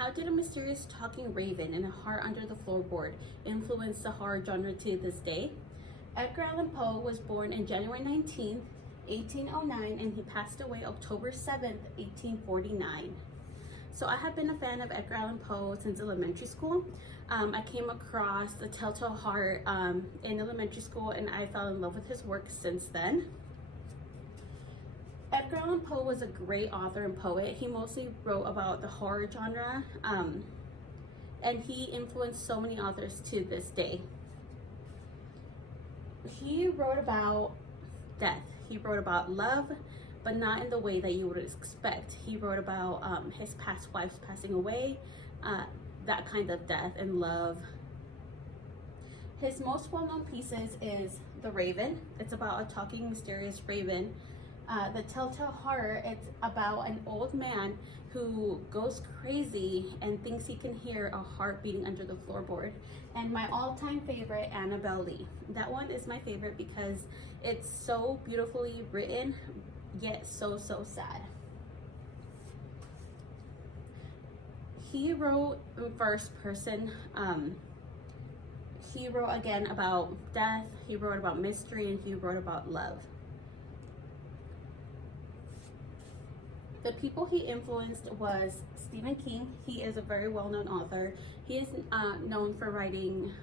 How did a mysterious talking raven and a heart under the floorboard influence the horror genre to this day? Edgar Allan Poe was born on January 19th, 1809, and he passed away October 7th, 1849. So I have been a fan of Edgar Allan Poe since elementary school. I came across The Telltale Heart in elementary school, and I fell in love with his work since then. Edgar Allan Poe was a great author and poet. He mostly wrote about the horror genre, and he influenced so many authors to this day. He wrote about death. He wrote about love, but not in the way that you would expect. He wrote about his past wives passing away, that kind of death and love. His most well-known pieces is The Raven. It's about a talking, mysterious raven. The Telltale Heart, it's about an old man who goes crazy and thinks he can hear a heart beating under the floorboard. And my all-time favorite, Annabelle Lee. That one is my favorite because it's so beautifully written, yet so sad. He wrote in first person. He wrote again about death, he wrote about mystery, and he wrote about love. The people he influenced was Stephen King. He is a very well-known author. He is known for writing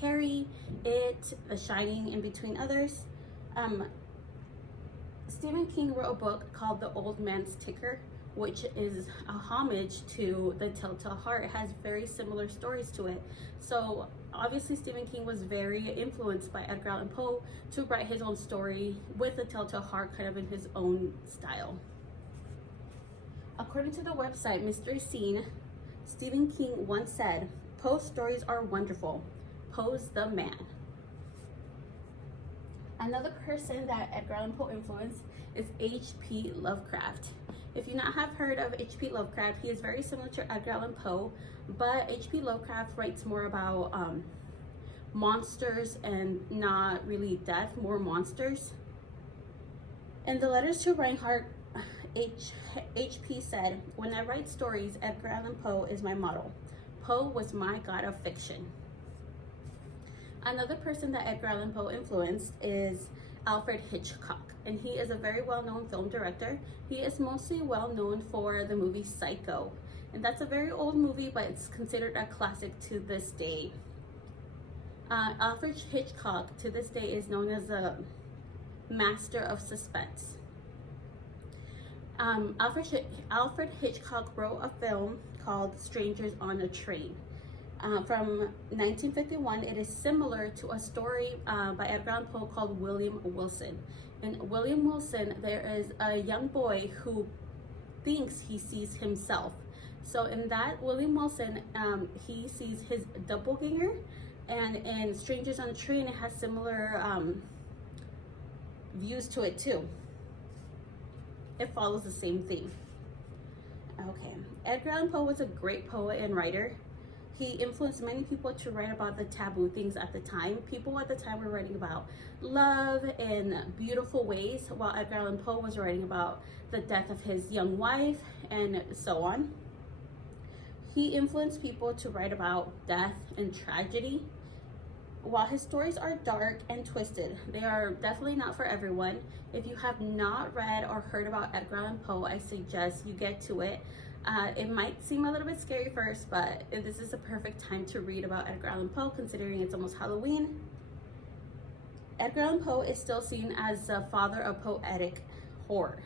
Carrie, It, The Shining, and between others. Stephen King wrote a book called The Old Man's Ticker, which is a homage to The Telltale Heart. It has very similar stories to it. So obviously Stephen King was very influenced by Edgar Allan Poe to write his own story with The Telltale Heart kind of in his own style. According to the website Mystery Scene, Stephen King once said, "Poe's stories are wonderful. Poe's the man." Another person that Edgar Allan Poe influenced is H.P. Lovecraft. If you not have heard of H.P. Lovecraft, he is very similar to Edgar Allan Poe, but H.P. Lovecraft writes more about monsters and not really death, more monsters. In the letters to Reinhardt, H.P. said, "When I write stories, Edgar Allan Poe is my model. Poe was my god of fiction." Another person that Edgar Allan Poe influenced is Alfred Hitchcock, and he is a very well-known film director. He is mostly well-known for the movie Psycho, and that's a very old movie, but it's considered a classic to this day. Alfred Hitchcock to this day is known as a master of suspense. Alfred Hitchcock wrote a film called Strangers on a Train. From 1951, it is similar to a story by Edgar Allan Poe called William Wilson. In William Wilson, there is a young boy who thinks he sees himself. So in that William Wilson, he sees his doppelganger, and in Strangers on a Train, it has similar views to it too. It follows the same theme. Okay, Edgar Allan Poe was a great poet and writer. He influenced many people to write about the taboo things at the time. People at the time were writing about love in beautiful ways, while Edgar Allan Poe was writing about the death of his young wife and so on. He influenced people to write about death and tragedy. While his stories are dark and twisted, they are definitely not for everyone. If you have not read or heard about Edgar Allan Poe, I suggest you get to it. It might seem a little bit scary first, but this is the perfect time to read about Edgar Allan Poe, considering it's almost Halloween. Edgar Allan Poe is still seen as the father of poetic horror.